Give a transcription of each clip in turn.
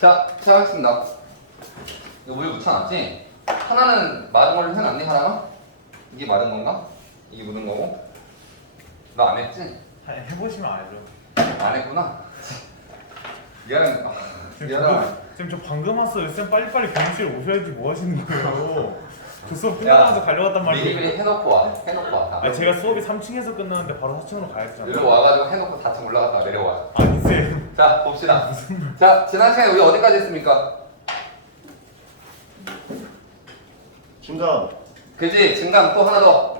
자, 시작하겠습니다. 이거 물 묻혀놨지? 하나는 마른 걸로 해놨니? 하나가? 이게 마른 건가? 이게 묻은 거고? 너 안 했지? 해보시면 알죠. 안 했구나? 미안해. 미안하다. 쌤 저 방금 왔어요. 쌤 빨리빨리 교무실 오셔야지 뭐 하시는 거예요? 저 수업 끝나자마자 달려왔단 말이에요. 미리미리 해놓고 와. 해놓고 와. 아니 제가 수업이 3층에서 끝나는데 바로 4층으로 가야 되잖아요. 여기로 와가지고 해놓고 4층 올라갔다가 내려와. 아니 쌤. 자, 봅시다. 자, 지난 시간에 우리 어디까지 했습니까? 증감. 그지? 증감 또 하나 더.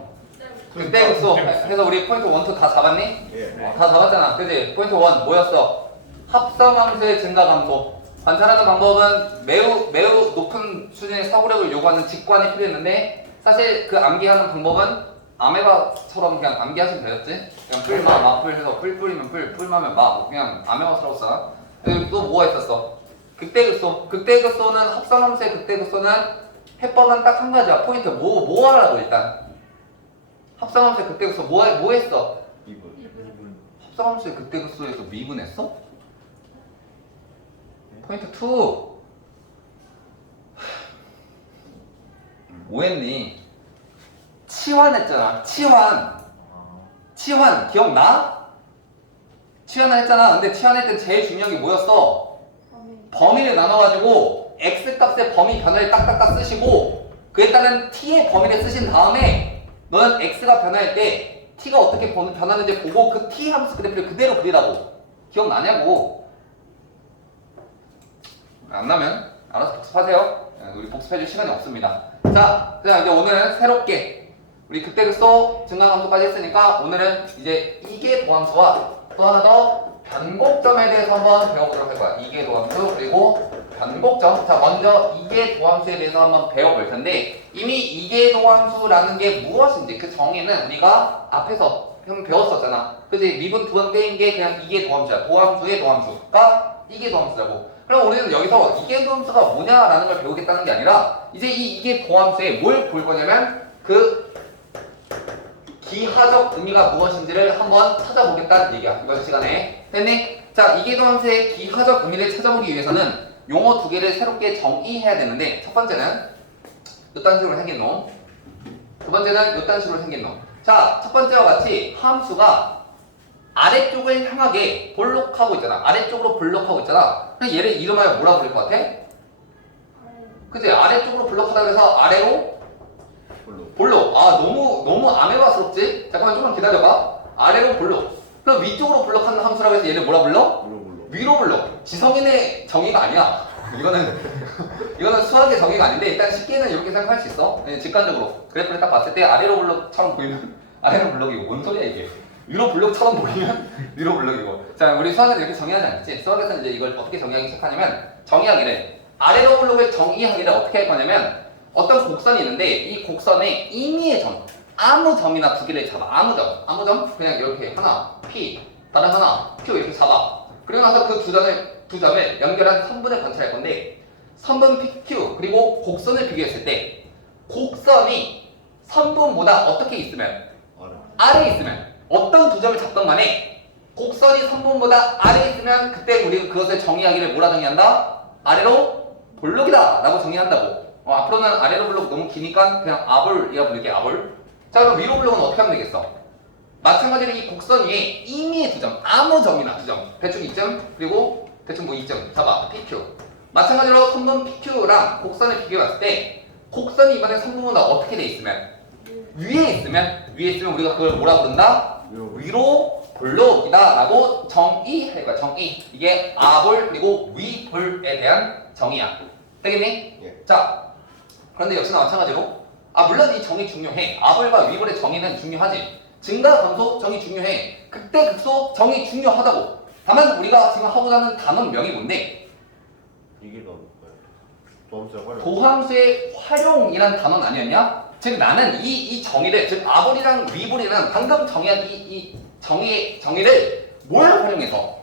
그때 흡수 해서 우리 포인트 1, 2 다 잡았니? 예. 다 잡았잖아. 그지? 포인트 1 뭐였어? 합성함수의 증가 감소. 관찰하는 방법은 매우 높은 수준의 사고력을 요구하는 직관이 필요했는데 사실 그 암기하는 방법은 아메바처럼 그냥 암기하시면 되겠지? 그냥 뿔마 마뿔 해서 뿔 뿌리면 뿔마면 마 그냥 아메바스러워 써. 그리고 또 뭐가 있었어? 극대극소. 극대극소는 합성함수의 극대극소는 해법은 딱 한 가지야. 포인트 뭐 하라고 일단. 합성함수의 극대극소 뭐 했어? 이분. 합성함수의 극대극소에서 미분했어? 포인트 2. 뭐 했니? 치환했잖아. 치환 기억나? 치환을 했잖아. 근데 치환할 때 제일 중요한 게 뭐였어? 범위를 나눠가지고 x 값의 범위 변화를 딱딱딱 쓰시고 그에 따른 t의 범위를 쓰신 다음에 너는 x가 변화할 때 t가 어떻게 변하는지 보고 그 t 함수 그래프를 그대로 그리라고. 기억나냐고. 안 나면 알아서 복습하세요. 우리 복습해줄 시간이 없습니다. 자, 그냥 이제 오늘은 새롭게 우리 극대극소 증가함수까지 했으니까 오늘은 이제 이계도함수와 또 하나 더 변곡점에 대해서 한번 배워보도록 할 거야. 이계도함수 그리고 변곡점. 자, 먼저 이계도함수에 대해서 한번 배워볼 텐데 이미 이계도함수라는 게 무엇인지 그 정의는 우리가 앞에서 배웠었잖아. 그치? 미분 두 번 떼인 게 그냥 이계도함수야. 도함수의 도함수가 이계도함수라고. 그럼 우리는 여기서 이계도함수가 뭐냐라는 걸 배우겠다는 게 아니라 이제 이 이계도함수에 뭘 볼 거냐면 그 기하적 의미가 무엇인지를 한번 찾아보겠다는 얘기야. 이번 시간에. 됐니? 자, 이계도함수의 기하적 의미를 찾아보기 위해서는 용어 두 개를 새롭게 정의해야 되는데 첫 번째는 이딴 식으로 생긴 놈, 두 번째는 이딴 식으로 생긴 놈. 자, 첫 번째와 같이 함수가 아래쪽을 향하게 볼록하고 있잖아. 아래쪽으로 볼록하고 있잖아. 그럼 얘를 이름하여 뭐라고 부를 것 같아? 그치? 아래쪽으로 볼록하다 그래서 아래로 볼록. 아, 너무 아메바스럽지? 잠깐만 좀만 기다려봐. 아래로 볼록. 그럼 위쪽으로 볼록하는 함수라고 해서 얘를 뭐라 불러? 위로 볼록. 지성인의 정의가 아니야. 이거는 수학의 정의가 아닌데 일단 쉽게는 이렇게 생각할 수 있어. 직관적으로 그래프를 딱 봤을 때 아래로 볼록처럼 보이면 아래로 볼록이고 뭔 소리야 이게. 위로 블록처럼 보이면 위로 블록이고. 자, 우리 수학은 이렇게 정의하지 않겠지? 수학에서는 이제 이걸 어떻게 정의하기 시작하냐면 정의하기를 아래로 블록을 정의하기를 어떻게 할 거냐면 어떤 곡선이 있는데 이 곡선에 임의의 점 아무 점이나 두 개를 잡아. 아무 점 그냥 이렇게 하나 P 다른 하나 Q 이렇게 잡아. 그리고 나서 그 두 점을 연결한 선분을 관찰할 건데 선분 PQ 그리고 곡선을 비교했을 때 곡선이 선분보다 어떻게 있으면 아래에 있으면 어떤 두 점을 잡던 간에 곡선이 선분보다 아래에 있으면 그때 우리가 그것을 정의하기를 뭐라 정의한다? 아래로 볼록이다 라고 정의한다고. 앞으로는 아래로 볼록 너무 기니까 그냥 아볼이라고 부를게. 아볼. 자, 그럼 위로 볼록은 어떻게 하면 되겠어? 마찬가지로 이 곡선 위에 임의의 두 점 아무 점이나 두 점 대충 2점 그리고 대충 뭐 2점 잡아. PQ. 마찬가지로 선분 PQ랑 곡선을 비교해봤을 때 곡선이 이번에 선분보다 어떻게 돼 있으면 위에 있으면 우리가 그걸 뭐라 부른다? 위로 볼록이다 라고 정의할 거야. 정의. 이게 아볼 그리고 위볼에 대한 정의야. 되겠니? 예. 자, 그런데 역시나 마찬가지로 물론 이 정의 중요해. 아볼과 위볼의 정의는 중요하지. 증가 감소 정의 중요해. 극대극소 정의 중요하다고. 다만 우리가 지금 하고자 하는 단원명이 뭔데? 이게 너무 도함수의 활용. 도함수의 활용이란 단어는 아니었냐? 즉 나는 이 정의를 즉 아볼이랑 위볼이랑 방금 정의한 이 정의를 뭘 활용해서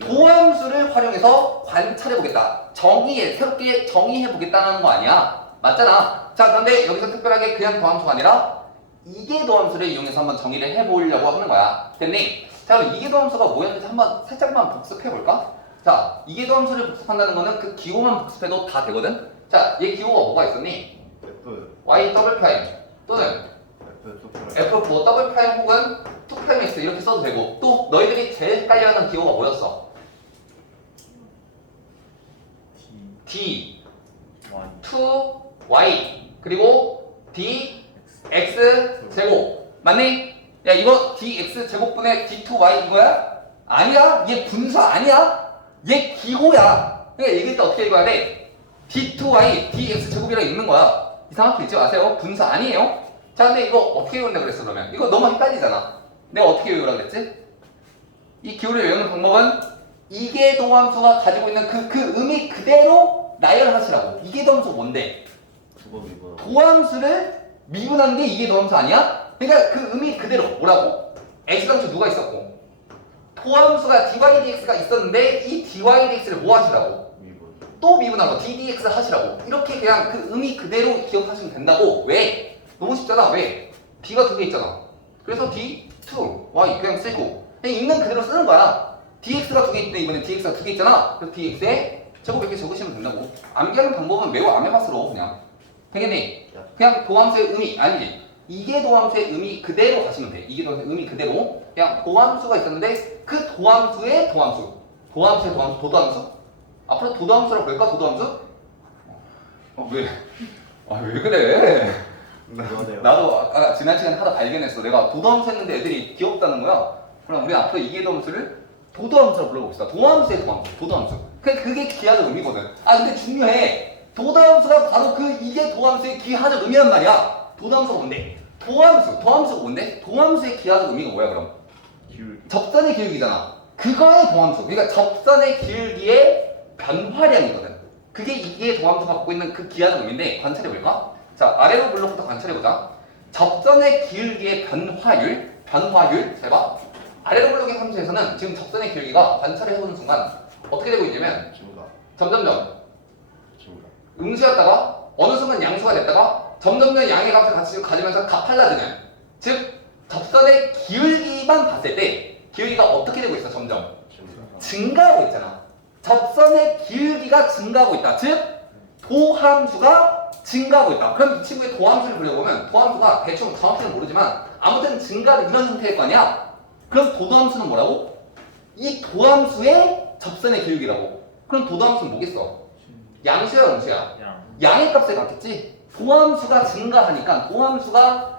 도함수를 활용해서 관찰해보겠다. 새롭게 정의해보겠다는 거 아니야? 맞잖아. 자, 그런데 여기서 특별하게 그냥 도함수가 아니라 이계도함수를 이용해서 한번 정의를 해보려고 하는 거야. 됐니? 자, 그럼 이계도함수가 뭐였는지 한번 살짝만 복습해볼까? 자, 이계도함수를 복습한다는 거는 그 기호만 복습해도 다 되거든? 자, 얘 기호가 뭐가 있었니? F y 더블 프라임 또는 F 투표를 f 뭐 더블 프라임 혹은 2 프라임 x 이렇게 써도 되고 또 너희들이 제일 헷갈려하는 기호가 뭐였어? d Y 2y 그리고 d x 제곱 맞니? 야 이거 dx 제곱분의 d2y 이거야? 아니야 얘 분수 아니야 얘 기호야 그러니까 얘기할 때 어떻게 읽어야 돼? d2y dx 제곱이라고 읽는 거야 이상하게 읽지 마세요 분수 아니에요 자 근데 이거 어떻게 외운다 그랬어 그러면 이거 너무 헷갈리잖아 내가 어떻게 외우라 그랬지? 이 기호를 외우는 방법은 이계도함수가 가지고 있는 그 의미 그대로 나열하시라고 이계도함수 뭔데? 두번 미분 도함수를 미분하는 게 이계도함수 아니야? 그러니까 그 의미 그대로 뭐라고? x함수 누가 있었고 도함수가 dy dx가 있었는데 이 dy dx를 뭐 하시라고? 미분 또 미분하고 ddx 하시라고 이렇게 그냥 그 의미 그대로 기억하시면 된다고 왜? 너무 쉽잖아 왜? d가 두 개 있잖아 그래서 d, 2, y 그냥 쓰고 그냥 있는 그대로 쓰는 거야 dx가 두 개 있는데 이번에 dx가 두 개 있잖아 그래서 dx에 제곱 이렇게 적으시면 된다고 암기하는 방법은 매우 암해봤으로 그냥 되겠니? 그냥 도함수의 의미 아니지 이게 도함수의 의미 그대로 가시면 돼 이게 도함수의 의미 그대로 그냥 도함수가 있었는데 그 도함수의 도함수 도함수의 도함수 도도함수? 앞으로 도도함수라고 그럴까 도도함수? 왜? 왜 그래? 미안해요 나도 아까 지난 시간에 하다 발견했어 내가 도도함수 했는데 애들이 귀엽다는 거야 그럼 우리 앞으로 이계도함수를 도도함수라고 불러봅시다 도함수의 도함수 도도함수 그게 기하적 의미거든 아 근데 중요해 도도함수가 바로 그 이계도함수의 기하적 의미란 말이야 도도함수가 뭔데? 도함수가 뭔데? 도함수의 기하적 의미가 뭐야 그럼? 기울기 접선의 기울기잖아 그거의 도함수 그러니까 접선의 기울기의 변화량이거든 그게 이게 도함수가 갖고 있는 그 기하적 의미인데 관찰해볼까? 자 아래로 블록부터 관찰해보자 접선의 기울기의 변화율 잘봐 아래로 블록의 함수에서는 지금 접선의 기울기가 관찰을 해보는 순간 어떻게 되고 있냐면 증가 점점점 증가 음수였다가 어느 순간 양수가 됐다가 점점점 양의 값을 같이 가지면서 가팔라지는 즉 접선의 기울기만 봤을 때 기울기가 어떻게 되고 있어 점점 증가 증가하고 있잖아 접선의 기울기가 증가하고 있다 즉 도함수가 증가하고 있다 그럼 이 친구의 도함수를 그려보면 도함수가 대충 정확히는 모르지만 아무튼 증가는 이런 형태일 거 아니야 그럼 도도함수는 뭐라고? 이 도함수의 접선의 기울기라고 그럼 도도함수는 뭐겠어? 양수야 음수야? 양 양의 값에 같겠지? 도함수가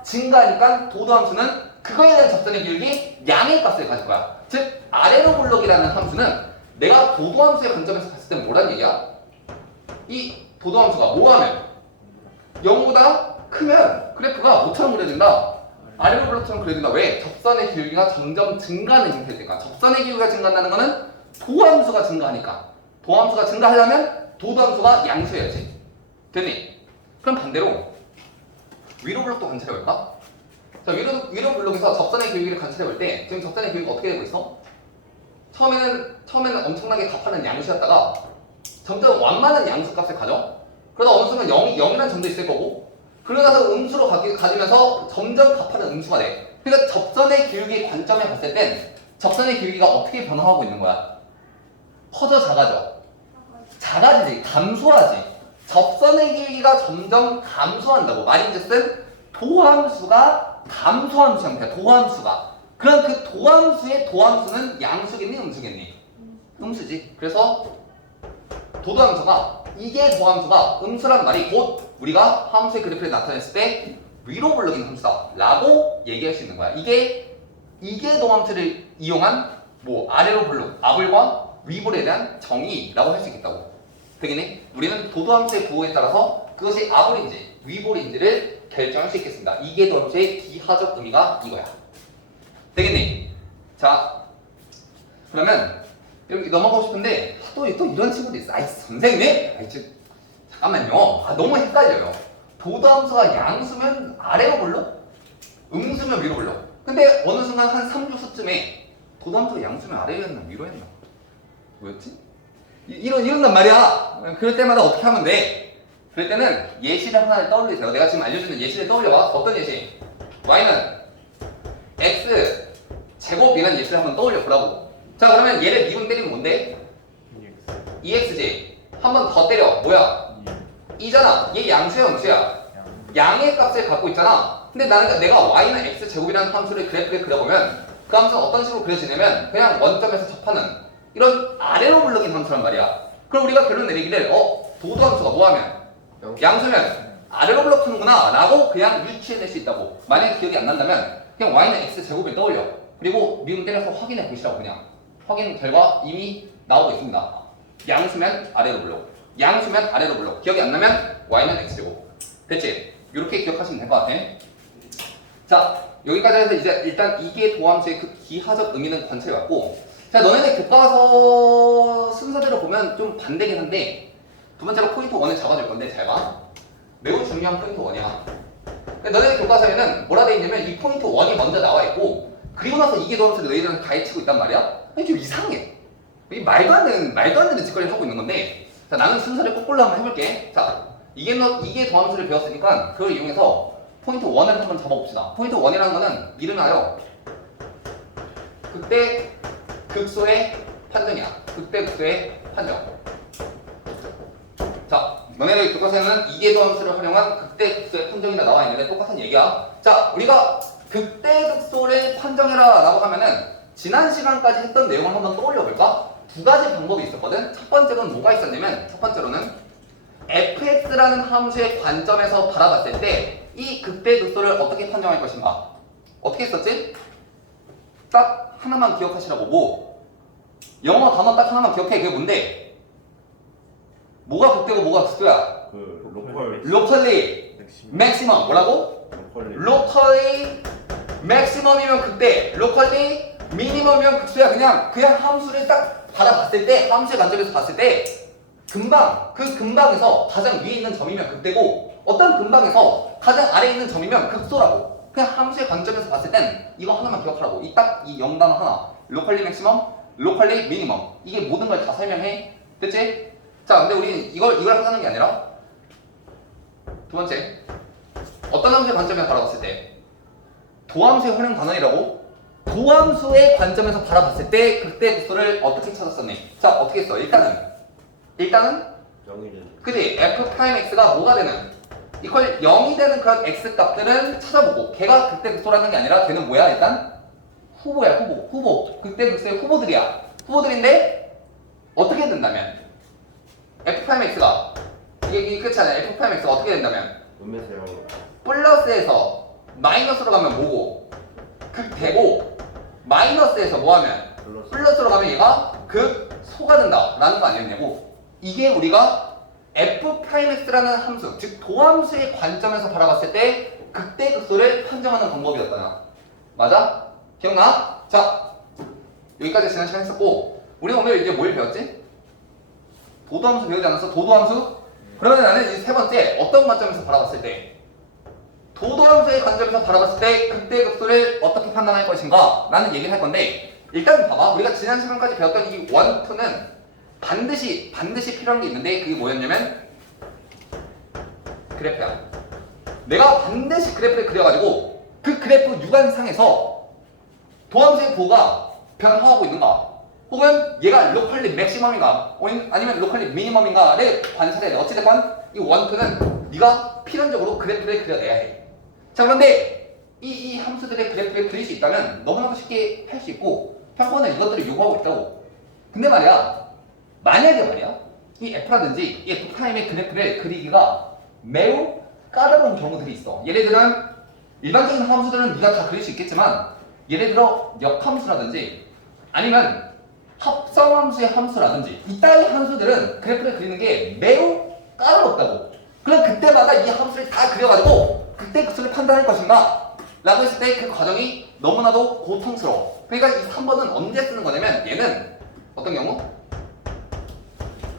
증가하니까 도도함수는 그거에 대한 접선의 기울기 양의 값을 가질 거야 즉 아래로 블록이라는 함수는 내가 도도함수의 관점에서 봤을 때 뭐란 얘기야? 이 도도함수가 뭐하면 0보다 크면 그래프가 뭐처럼 그려진다? 아래로 블록처럼 그려진다 왜? 접선의 기울기가 점점 증가하는 형태일 때니까 접선의 기울기가 증가한다는 거는 도함수가 증가하니까 도함수가 증가하려면 도도함수가 양수여야지 됐니? 그럼 반대로 위로 블록도 관찰해볼까? 자 위로 블록에서 접선의 기울기를 관찰해볼 때 지금 접선의 기울기가 어떻게 되고 있어? 처음에는 엄청나게 가파른 양수였다가 점점 완만한 양수 값을 가져 그러다 어느 순간 0이라는 점도 있을 거고 그러다가 음수로 가지면서 점점 가파른 음수가 돼 그러니까 접선의 기울기 관점에 봤을 땐 접선의 기울기가 어떻게 변화하고 있는 거야? 커져 작아져? 작아지지 감소하지 접선의 기울기가 점점 감소한다고 말인즉슨 도함수가 감소함수 형태야 도함수가 그럼 그 도함수의 도함수는 양수겠니 음수겠니? 음수지 그래서 도도함수가 이게 도함수가 음수란 말이 곧 우리가 함수의 그래프를 나타냈을 때 위로 블록인 함수다 라고 얘기할 수 있는 거야 이게 도함수를 이용한 뭐 아래로 블록 아블과 위볼에 대한 정의라고 할 수 있겠다고 되겠네? 우리는 도도함수의 부호에 따라서 그것이 아볼인지 위볼인지를 결정할 수 있겠습니다 이게 도함수의 기하적 의미가 이거야 되겠니? 자 그러면 여기 넘어가고 싶은데 또 이런 친구도 있어 아이 선생님! 잠깐만요 너무 헷갈려요 도도함수가 양수면 아래로 블록? 음수면 위로 블록 근데 어느 순간 한 3교수쯤에 도도함수가 양수면 아래였나 위로였나 뭐였지? 이런단 말이야 그럴 때마다 어떻게 하면 돼? 그럴 때는 예시를 하나를 떠올리세요 내가 지금 알려주는 예시를 떠올려봐 어떤 예시? y는 x 제곱이라는 예시를 한번 떠올려 보라고 자 그러면 얘를 미분 때리면 뭔데? EX지. 한 번 더 때려. 뭐야? 2잖아. 얘 양수야, 음수야? 양의 값을 갖고 있잖아. 근데 나는 내가 y는 x 제곱이라는 함수를 그래프에 그려보면 그 함수는 어떤 식으로 그려지냐면 그냥 원점에서 접하는 이런 아래로 물러긴 함수란 말이야. 그럼 우리가 결론 내리기를 도도 함수가 뭐하면 양수면 아래로 물러크는구나 라고 그냥 유추해낼 수 있다고. 만약에 기억이 안 난다면 그냥 y는 x 제곱을 떠올려. 그리고 미음 때려서 확인해 보시라고. 그냥 확인 결과 이미 나오고 있습니다. 양수면 아래로 물러, 양수면 아래로 물러. 기억이 안 나면 y는 x 제곱. 됐지? 이렇게 기억하시면 될 것 같아. 자, 여기까지 해서 이제 일단 이게 도함수의 그 기하적 의미는 관찰해왔고, 자, 너네들 교과서 순서대로 보면 좀 반대긴 한데 두 번째로 포인트 1을 잡아줄 건데 잘 봐. 매우 중요한 포인트 1이야. 너네들 교과서에는 뭐라 돼 있냐면 이 포인트 1이 먼저 나와 있고 그리고 나서 이게 도함수를 너희들은 가르치고 있단 말이야. 아니, 좀 이상해. 이 말도 안 되는 짓거리를 하고 있는 건데, 자, 나는 순서를 거꾸로 한번 해볼게. 자, 이게 도함수를 배웠으니까 그걸 이용해서 포인트 1을 한번 잡아봅시다. 포인트 1이라는 거는 이름하여 극대 극소의 판정이야. 극대 극소의 판정. 자, 너네들 교과서에는 이계 도함수를 활용한 극대 극소의 판정이라 나와 있는데 똑같은 얘기야. 자, 우리가 극대 극소를 판정해라 라고 하면은 지난 시간까지 했던 내용을 한번 떠올려 볼까? 두 가지 방법이 있었거든. 첫 번째로는 뭐가 있었냐면 첫 번째로는 fx라는 함수의 관점에서 바라봤을 때 이 극대 극소를 어떻게 판정할 것인가? 어떻게 했었지? 딱 하나만 기억하시라고. 뭐? 영어 단어 딱 하나만 기억해. 그게 뭔데? 뭐가 극대고 뭐가 극소야? 그 로컬 locally maximum. 뭐라고? 로컬리 locally maximum이면 극대, locally minimum이면 극소야. 그냥 함수를 딱 바라봤을 때, 함수의 관점에서 봤을 때 그 근방에서 가장 위에 있는 점이면 극대고 어떤 근방에서 가장 아래에 있는 점이면 극소라고. 그냥 함수의 관점에서 봤을 땐 이거 하나만 기억하라고. 이 0단어 하나. locally maximum, locally minimum. 이게 모든 걸 다 설명해. 됐지? 자, 근데 우리는 이걸 하는 게 아니라 두 번째, 어떤 함수의 관점에서 바라봤을 때 도함수의 활용 단원이라고. 도함수의 관점에서 바라봤을 때 극대 극소를 어떻게 찾았었니? 자, 어떻게 했어? 일단은 영이 되는 그지? f'(x가 뭐가 되는? 이퀄 0이 되는 그런 x 값들은 찾아보고 걔가 극대 극소라는 게 아니라 걔는 뭐야? 일단 후보야. 후보. 극대 극소의 후보들이야. 후보들인데 어떻게 된다면 f'(x가 이게 끝이 아니야. f'(x가 어떻게 된다면 음에서 영 플러스에서 마이너스로 가면 뭐고? 극대고 마이너스에서 뭐하면 플러스 플러스로 가면 얘가 극소가 된다 라는 거 아니었냐고. 이게 우리가 f'x라는 함수, 즉 도함수의 관점에서 바라봤을 때 극대 극소를 판정하는 방법이었잖아. 맞아? 기억나? 자, 여기까지 지난 시간 했었고 우리 오늘 이제 뭘 배웠지? 도도함수 배우지 않았어? 도도함수? 그러면 나는 이 세 번째 어떤 관점에서 바라봤을 때 도도함수의 관점에서 바라봤을 때 극대 극소를 어떻게 판단할 것인가 라는 얘기를 할 건데, 일단 봐봐. 우리가 지난 시간까지 배웠던 이 1, 2는 반드시 필요한 게 있는데 그게 뭐였냐면 그래프야. 내가 반드시 그래프를 그려가지고 그 그래프 유관상에서 도함수의 보가 변화하고 있는가, 혹은 얘가 로컬리 맥시멈인가 아니면 로컬리 미니멈인가를 관찰해야 돼. 어찌됐건 이 1, 2는 네가 필연적으로 그래프를 그려내야 해. 자, 그런데 이 함수들의 그래프를 그릴 수 있다면 너무나도 쉽게 할 수 있고 평가원은 이것들을 요구하고 있다고. 근데 만약에 말이야 이 f라든지 이 f'의 그래프를 그리기가 매우 까다로운 경우들이 있어. 예를 들면 일반적인 함수들은 네가 다 그릴 수 있겠지만 예를 들어 역함수라든지 아니면 합성함수의 함수라든지 이따위 함수들은 그래프를 그리는 게 매우 까다롭다고. 그럼 그때마다 이 함수를 다 그려가지고 그때 극소를 판단할 것인가 라고 했을 때 그 과정이 너무나도 고통스러워. 그러니까 이 3번은 언제 쓰는 거냐면 얘는 어떤 경우?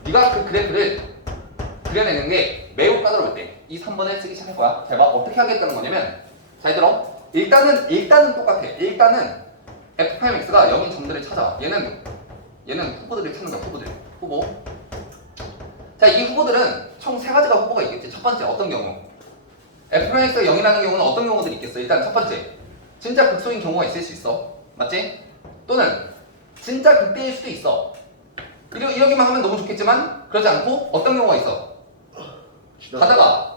네가 그 그래프를 그려내는 게 매우 까다로울 때 이 3번을 쓰기 시작할 거야. 잘 봐. 어떻게 하겠다는 거냐면 잘 들어. 일단은 똑같아. 일단은 f'x가 0인 점들을 찾아. 얘는 후보들을 찾는 거야. 후보. 자, 이 후보들은 총 세 가지가 후보가 있겠지. 첫 번째 어떤 경우? f'x가 0이라는 경우는 어떤 경우들이 있겠어? 일단 첫 번째, 진짜 극소인 경우가 있을 수 있어. 맞지? 또는 진짜 극대일 수도 있어. 이러기만 하면 너무 좋겠지만 그러지 않고 어떤 경우가 있어? 가다가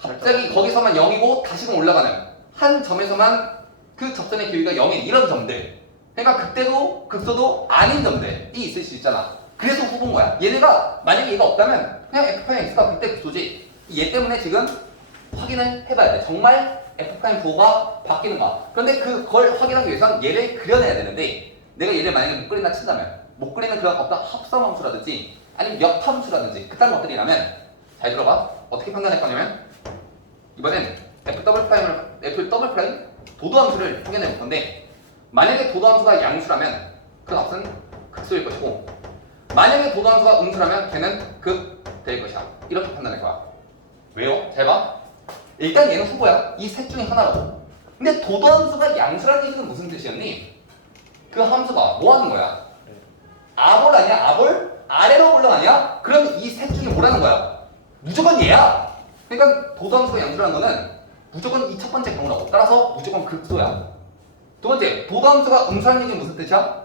갑자기 거기서만 0이고 다시금 올라가는 한 점에서만 그 접선의 기울기가 0인 이런 점들, 그러니까 극대도 극소도 아닌 점들이 있을 수 있잖아. 그래서 후보인 거야. 얘네가 만약에 얘가 없다면 그냥 F'X가 극대 극소지. 얘 때문에 지금 확인을 해봐야 돼. 정말 F'부호가 바뀌는가. 그런데 그걸 확인하기 위해선 얘를 그려내야 되는데 내가 얘를 만약에 못 그린다 친다면 못 그리는 그런 어떤 합성함수라든지 아니면 역함수라든지 그딴 것들이라면 잘 들어봐. 어떻게 판단할 거냐면 이번엔 F 더블 프라임 도도함수를 확인해 볼 건데 만약에 도도함수가 양수라면 그 값은 극소일 것이고 만약에 도도함수가 음수라면 걔는 극될 것이야. 이렇게 판단할 거야. 왜요? 잘 봐. 일단 얘는 후보야. 이 셋 중에 하나라고. 근데 도도함수가 양수라는 얘기는 무슨 뜻이었니? 그 함수가 뭐 하는 거야? 아볼 아니야? 아볼? 아래로 올라가냐? 그럼 이 셋 중에 뭐라는 거야? 무조건 얘야. 그러니까 도도함수가 양수라는 거는 무조건 이 첫 번째 경우라고. 따라서 무조건 극소야. 두 번째, 도도함수가 음수라는 얘기는 무슨 뜻이야?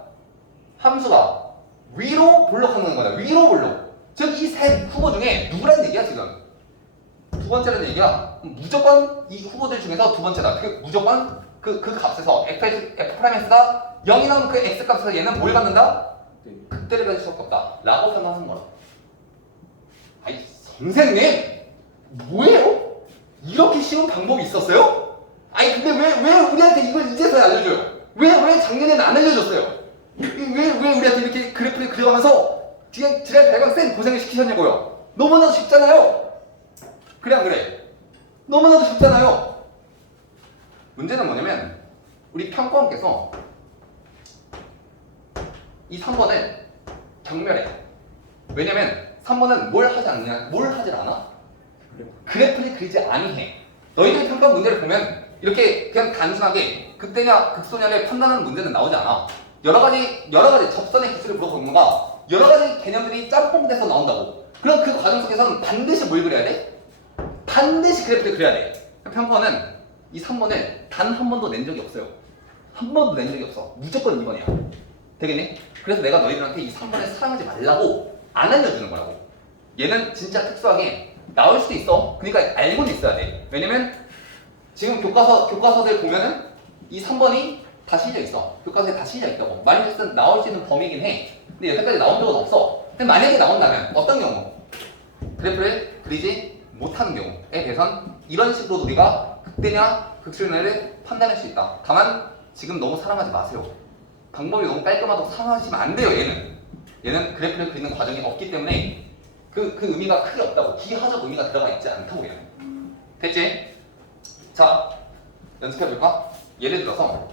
함수가 위로 볼록하는 거야. 위로 볼록. 즉 이 셋 후보 중에 누구라는 얘기야 지금? 두 번째라는 얘기야. 무조건 이 후보들 중에서 두 번째다. 무조건 그 값에서 F'X가 0이 나오는 그 X 값에서 얘는 뭘 갖는다? 극대를 가질 수밖에 없다. 라고 판단하는 거라. 아이 선생님 뭐예요? 이렇게 쉬운 방법이 있었어요? 아니 근데 왜 우리한테 이걸 이제서야 알려줘요? 왜 작년에는 안 알려줬어요? 왜 우리한테 이렇게 그래프를 그려가면서 뒤에 지랄 발광센 고생을 시키셨냐고요? 너무나도 쉽잖아요. 그래 안 그래? 너무나도 쉽잖아요. 문제는 뭐냐면 우리 평가원께서 이 3번을 경멸해. 왜냐면 3번은 뭘 하지 않아? 그래프를 그리지 아니해. 너희들이 평가 문제를 보면 이렇게 그냥 단순하게 극대냐 극소냐를 판단하는 문제는 나오지 않아. 여러 가지 접선의 기술을 물어보는가 여러 가지 개념들이 짬뽕돼서 나온다고. 그럼 그 과정 속에서는 반드시 뭘 그려야 돼? 반드시 그래프를 그려야 돼. 평가원은 이 3번을 단 한 번도 낸 적이 없어요. 한 번도 낸 적이 없어. 무조건 2번이야. 되겠니? 그래서 내가 너희들한테 이 3번을 사랑하지 말라고 안 알려주는 거라고. 얘는 진짜 특수하게 나올 수도 있어. 그러니까 알고는 있어야 돼. 왜냐면 지금 교과서들 보면은 이 3번이 다 실려 있어. 교과서에 다 실려 있다고. 마이너스는 나올 수 있는 범위긴 해. 근데 여태까지 나온 적은 없어. 근데 만약에 나온다면 어떤 경우? 그래프를 그리지 못하는 경우에 대해선 이런 식으로 우리가 극대냐 극소냐를 판단할 수 있다. 다만 지금 너무 사랑하지 마세요. 방법이 너무 깔끔하다고 사랑하시면 안 돼요. 얘는 그래프를 그리는 과정이 없기 때문에 그 의미가 크게 없다고. 기하적 의미가 들어가 있지 않다고 해요. 됐지? 자, 연습해볼까? 예를 들어서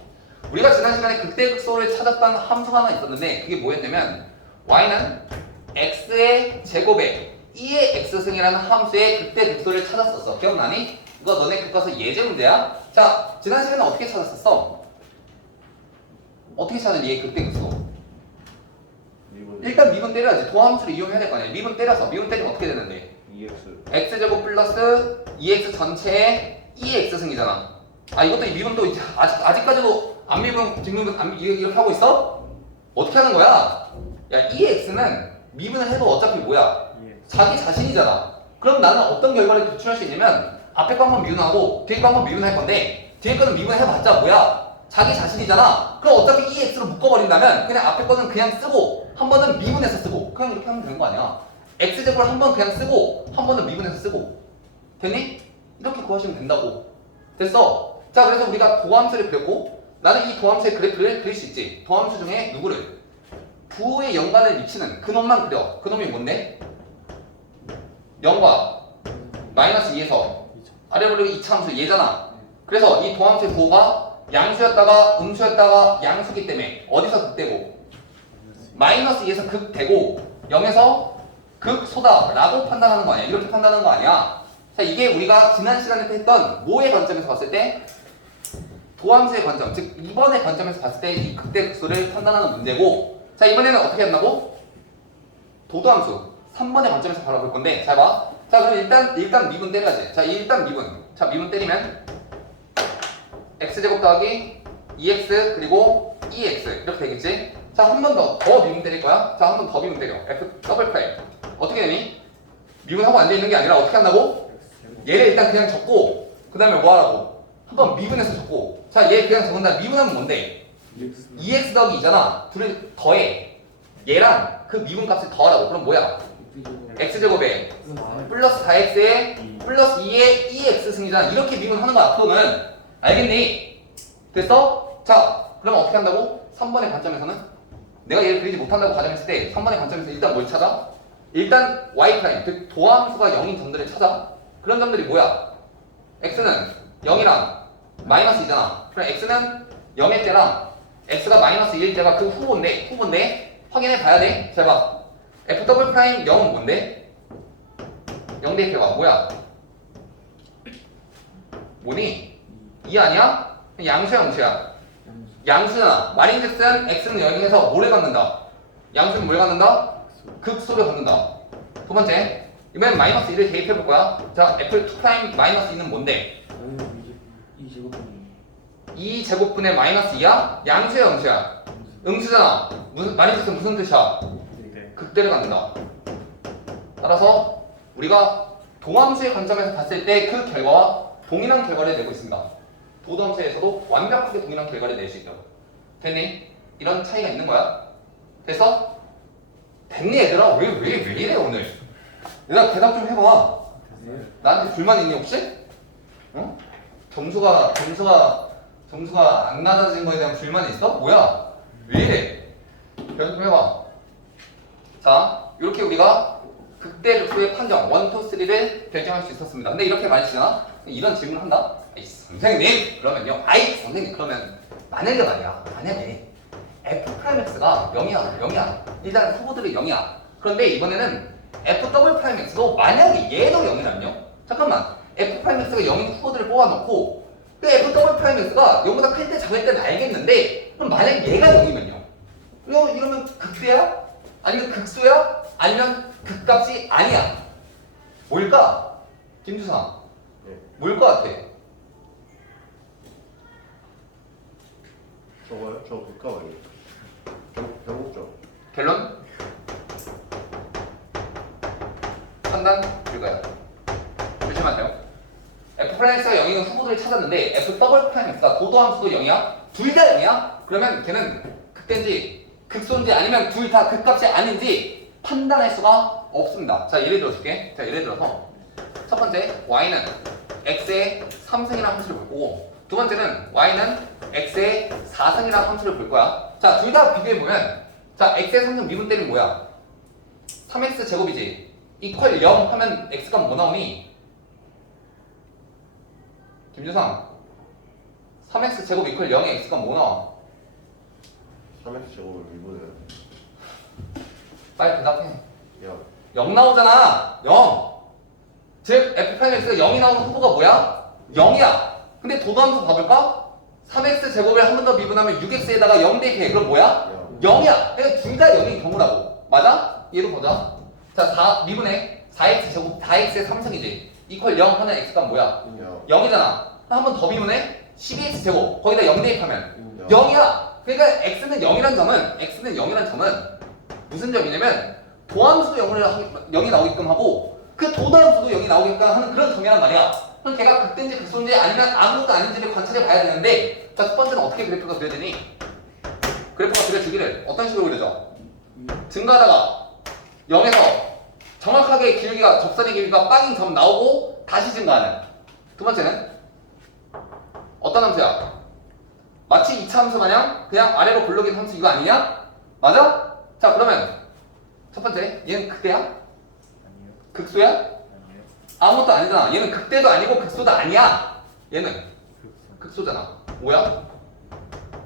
우리가 지난 시간에 극대극소를 찾았던 함수가 하나 있었는데 그게 뭐였냐면 y는 x의 제곱에 2의 x승이라는 함수의 극대극소를 찾았었어. 기억나니? 이거 너네 교과서 예제 문제야? 자, 지난 시간에 어떻게 찾았었어? 어떻게 찾았니? 얘 극대극소. 일단 미분 때려야지. 도함수를 이용해야 될 거 아니야. 미분 때려서 미분 때리면 어떻게 되는데? x제곱 플러스 2x 전체의 2x승이잖아. 아 이것도 미분도 이제 아직까지도 안미분, 뒷미분 이렇게 하고 있어? 어떻게 하는 거야? 야 2x는 미분을 해도 어차피 뭐야? 자기 자신이잖아. 그럼 나는 어떤 결과를 도출할 수 있냐면 앞에 거 한번 미분하고 뒤에 거 한번 미분할 건데 뒤에 거는 미분해봤자 뭐야? 자기 자신이잖아. 그럼 어차피 2x로 묶어버린다면 그냥 앞에 거는 그냥 쓰고 한 번은 미분해서 쓰고 그냥 이렇게 하면 되는 거 아니야. x제곱을 한 번 그냥 쓰고 한 번은 미분해서 쓰고 됐니? 이렇게 구하시면 된다고. 됐어. 자 그래서 우리가 도함수를 배웠고 나는 이 도함수의 그래프를 그릴 수 있지. 도함수 중에 누구를? 부호의 연관을 미치는 그놈만 그려. 그놈이 뭔데? 0과 마이너스 2에서 아래로 올리기 2차함수 얘잖아. 그래서 이 도함수의 부호가 양수였다가 음수였다가 양수기 때문에 어디서 극대고? 마이너스 2에서 극대고 0에서 극소다 라고 판단하는 거 아니야. 이렇게 판단하는 거 아니야. 자 이게 우리가 지난 시간에 했던 뭐의 관점에서 봤을 때? 도함수의 관점, 즉 2번의 관점에서 봤을 때 이 극대극소를 판단하는 문제고 자 이번에는 어떻게 한다고? 도도함수 3번의 관점에서 바라볼 건데 잘 봐. 자 그럼 일단 미분 때려야지. 자 일단 미분. 자 미분 때리면 x제곱 더하기 2x 그리고 2x 이렇게 되겠지? 자, 한 번 더 미분 때릴 거야. 자, 한 번 더 미분 때려. F 더블 프라임. 어떻게 되니? 미분하고 안 돼 있는 게 아니라 어떻게 한다고? 얘를 일단 그냥 적고 그 다음에 뭐 하라고? 한번 미분해서 적고. 자, 얘 그냥 적은 다음 미분하면 뭔데? 2x 더하기 2잖아. 둘을 더해. 얘랑 그 미분 값을 더하라고. 그럼 뭐야? x제곱에 플러스 4x에 플러스 2에 2x 승이잖아. 이렇게 미분하는 거야. 앞으로는. 알겠니? 됐어? 자, 그러면 어떻게 한다고? 3번의 관점에서는 내가 얘를 그리지 못한다고 가정했을 때 3번의 관점에서 일단 뭘 찾아? 일단 y 프라임, 즉 도함수가 0인 점들을 찾아. 그런 점들이 뭐야? x는 0이랑 마이너스 2잖아. 그럼 x는 0일 때랑 x가 마이너스 2일 때가 그 후보인데 확인해 봐야 돼. 잘 봐. f 더블 프라임 0은 뭔데? 0 대입해봐. 뭐야? 뭐니? 2 아니야? 양수야 음수야? 양수잖아. 말인즉슨 x는 0에서 뭐를 갖는다? 양수는 뭘 갖는다? 극소를 갖는다. 두 번째, 이번엔 마이너스 2를 대입해볼 거야. 자, f2 프라임 마이너스 2는 뭔데? 2제곱분의 마이너스 2야? 양수야 음수야? 음수잖아. 말인즉슨 무슨 뜻이야? 극대를 갖는다. 따라서 우리가 도함수의 관점에서 봤을 때 그 결과와 동일한 결과를 내고 있습니다. 도도함수에서도 완벽하게 동일한 결과를 낼 수 있도록. 됐니? 이런 차이가 있는 거야. 됐어? 됐니 얘들아? 왜 이래 오늘? 얘들아 대답 좀 해봐. 나한테 불만 있니 혹시? 어? 점수가 안 낮아진 거에 대한 불만이 있어? 뭐야? 왜 이래? 대답 좀 해봐. 자, 이렇게 우리가 극대 극소의 판정 1, 2, 3를 결정할 수 있었습니다. 근데 이렇게 많이 치잖아? 이런 질문을 한다? 아이 선생님! 그러면요. 아이 선생님 그러면 만약에 말이야. 만약에 F'X가 0이야. 일단 후보들이 0이야. 그런데 이번에는 F 더블 프라임 X도 만약에 얘도 0이라면요? 잠깐만. F 프라임 X가 0인 후보들을 뽑아놓고 그 F 더블 프라임 X가 0보다 클 때 작을 때는 알겠는데 그럼 만약에 얘가 0이면요? 이러면 극대야? 아니면 극소야? 아니면 극값이 아니야? 뭘까? 김주상 뭘 것 같아? 저거요? 저 극값 아니에요? 경국점. 결론? 판단? 불가야. 조심하세요. F 프라임 X가 0이면 후보들을 찾았는데 F 더블 프라임 X가 도도함수도 0이야? 둘 다 0이야? 그러면 걔는 극대인지 극소인지 아니면 둘 다 극값이 아닌지 판단할 수가 없습니다. 자, 예를 들어 줄게. 자, 예를 들어서 첫 번째 y는 x의 3승이라는 함수를 볼 거고 두 번째는 y는 x의 4승이라는 함수를 볼 거야. 자, 둘 다 비교해보면 자, x의 3승 미분 때리면 뭐야? 3x 제곱이지. 이퀄 0 하면 x가 뭐 나오니? 김주상 3x 제곱 이퀄 0에 x가 뭐 나와? 3x 제곱을 미분해요. 빨리 대답해. 야, 0 나오잖아. 0. 즉 F'X가 0이 나오는 후보가 뭐야? 0이야. 근데 도도함수 봐볼까? 3x 제곱을 한 번 더 미분하면 6x에다가 0 대입해. 그럼 뭐야? 0이야. 그러니까 둘 다 0인 경우라고. 맞아? 얘도 보자. 자, 4 미분해. 4x 제곱 4x의 3승이지. 이퀄 0 하는 x가 뭐야? 야, 0이잖아. 한 번 더 미분해. 12x 제곱 거기다 0 대입하면 야. 0이야. 그러니까 x는 0이란 점은 무슨 점이냐면 도함수도 0이 나오게끔 하고 그 도도함수도 0이 나오게끔 하는 그런 점이란 말이야. 그럼 걔가 극대인지 극소인지 아니면 아무것도 아닌지를 관찰해 봐야 되는데 자, 첫 번째는 어떻게 그래프가 그려지니? 그래프가 그려지기를 어떤 식으로 그려져? 증가하다가 0에서 정확하게 길이가 접선의 길이가 빵인 점 나오고 다시 증가하는. 두 번째는 어떤 함수야? 마치 2차 함수 마냥 그냥 아래로 굴러긴 함수 이거 아니냐? 맞아? 자, 그러면 첫 번째 얘는 극대야? 극소야? 아무것도 아니잖아. 얘는 극대도 아니고 극소도 아니야. 얘는 극소잖아. 뭐야?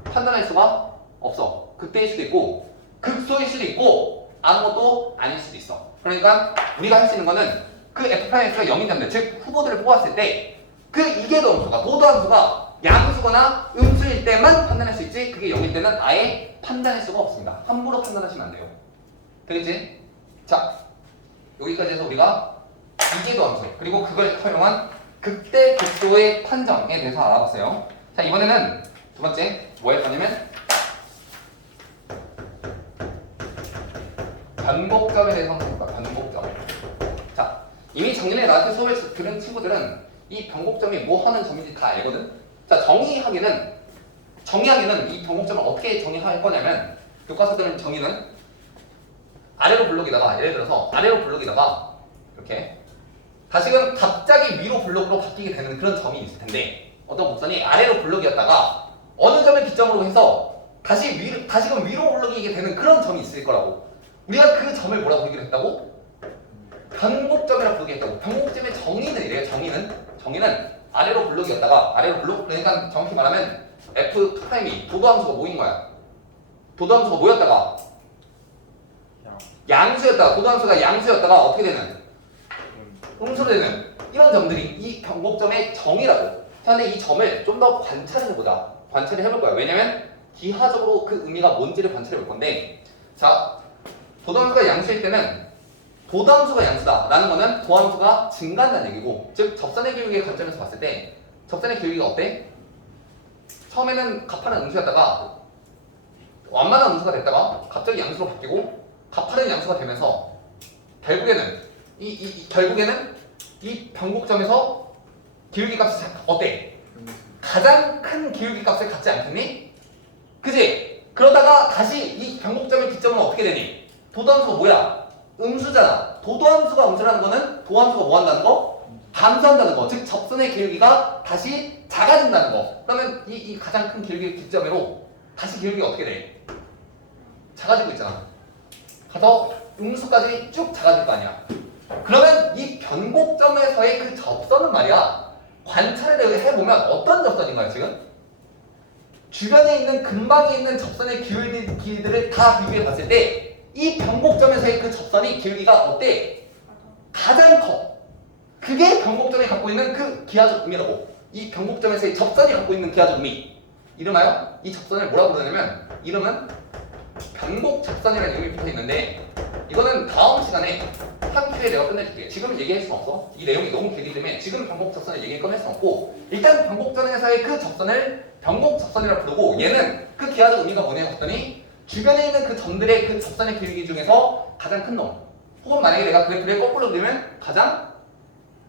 판단할 수가 없어. 극대일 수도 있고 극소일 수도 있고 아무것도 아닐 수도 있어. 그러니까 우리가 할 수 있는 거는 그 F'X가 0인 점들, 즉 후보들을 뽑았을 때 그 이계도함수가 도도함수가 양수거나 음수일 때만 판단할 수 있지 그게 0일 때는 아예 판단할 수가 없습니다. 함부로 판단하시면 안 돼요. 되겠지? 자, 여기까지 해서 우리가 이계도함수 그리고 그걸 활용한 극대 극소의 판정에 대해서 알아봤어요. 자, 이번에는 두 번째 뭐 할 거냐면 변곡점에 대해서 한번 볼까? 변곡점. 자, 이미 작년에 나한테 수업에서 들은 친구들은 이 변곡점이 뭐 하는 점인지 다 알거든? 자, 정의하기는 이 변곡점을 어떻게 정의할 거냐면 교과서들은 정의는 아래로 블록에다가 예를 들어서 아래로 블록에다가 이렇게 다시금 갑자기 위로 블록으로 바뀌게 되는 그런 점이 있을 텐데 어떤 곡선이 아래로 블록이었다가 어느 점을 기점으로 해서 다시금 위로 블록이게 되는 그런 점이 있을 거라고. 우리가 그 점을 뭐라고 얘기를 했다고? 변곡점이라고 부르겠다고. 변곡점의 정의는 이래요. 정의는 아래로 블록이었다가 아래로 블록 그러니까 정확히 말하면 F''이 도도함수가 모인 거야. 도도함수가 모였다가 양수였다가 도도함수가 양수였다가 어떻게 되는? 음수로 되는 이런 점들이 이 변곡점의 정의라고. 그런데 이 점을 좀 더 관찰을 해보자. 관찰을 해볼 거야. 왜냐면 기하적으로 그 의미가 뭔지를 관찰해 볼 건데 자, 도도함수가 양수일 때는 도도함수가 양수다 라는 거는 도함수가 증가한다는 얘기고 즉 접선의 기울기의 관점에서 봤을 때 접선의 기울기가 어때? 처음에는 가파른 음수였다가 완만한 음수가 됐다가 갑자기 양수로 바뀌고 가파른 양수가 되면서 결국에는 이 변곡점에서 기울기 값이 어때? 가장 큰 기울기 값을 갖지 않겠니? 그지? 그러다가 다시 이 변곡점의 기점은 어떻게 되니? 도도함수가 뭐야? 음수잖아. 도도함수가 음수라는 거는 도함수가 뭐 한다는 거? 감소한다는 거. 즉 접선의 기울기가 다시 작아진다는 거. 그러면 이 가장 큰 기울기를 기점으로 다시 기울기가 어떻게 돼? 작아지고 있잖아. 가서 음수까지 쭉 작아질 거 아니야. 그러면 이 변곡점에서의 그 접선은 말이야. 관찰을 해보면 어떤 접선인가요 지금? 주변에 있는 근방에 있는 접선의 기울기들을 다 비교해 봤을 때 이 변곡점에서의 그 접선이 기울기가 어때? 가장 커. 그게 변곡점이 갖고 있는 그 기하적 의미라고. 이 변곡점에서의 접선이 갖고 있는 기하적 의미. 이름하여 이 접선을 뭐라고 부르냐면 이름은 변곡접선이라는 이름이 붙어 있는데 이거는 다음 시간에 한 큐에 내가 끝내줄게. 지금 얘기할 수는 없어. 이 내용이 너무 길기 때문에 지금 변곡접선을 얘기를 꺼낼 수는 없고 일단 변곡점에서의 그 접선을 변곡접선이라고 부르고 얘는 그 기하적 의미가 뭐냐 했더니 주변에 있는 그 점들의 그 접선의 기울기 중에서 가장 큰 놈 혹은 만약에 내가 그래프를 거꾸로 그리면 가장